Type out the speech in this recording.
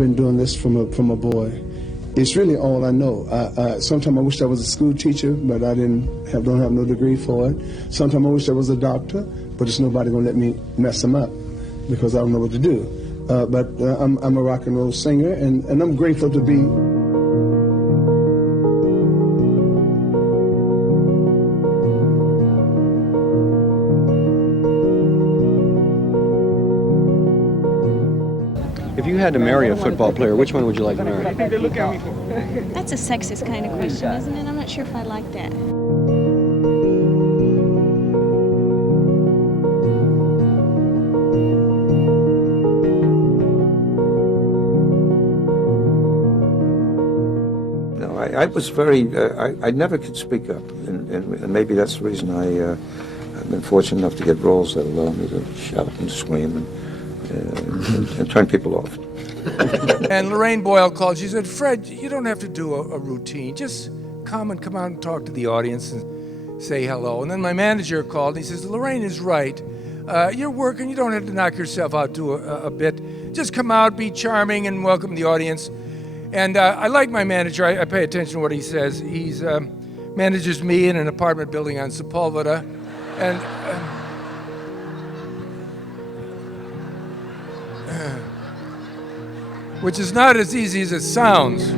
been doing this from a boy. It's really all I know. Sometimes I wish I was a school teacher, but I don't have no degree for it. Sometimes I wish I was a doctor, but there's nobody gonna let me mess them up because I don't know what to do. But I'm a rock and roll singer, and I'm grateful to be. If you had to marry a football player, which one would you like to marry? That's a sexist kind of question, isn't it? I'm not sure if I like that. No, I was very, I never could speak up, and maybe that's the reason I've been fortunate enough to get roles that allow me to shout and scream and turn people off. And Lorraine Boyle called. She said, "Fred, you don't have to do a routine. Just come out and talk to the audience and say hello." And then my manager called. And he says, "Lorraine is right. You're working. You don't have to knock yourself out to a bit. Just come out, be charming, and welcome the audience." And I like my manager. I pay attention to what he says. He's manages me in an apartment building on Sepulveda, and. Which is not as easy as it sounds.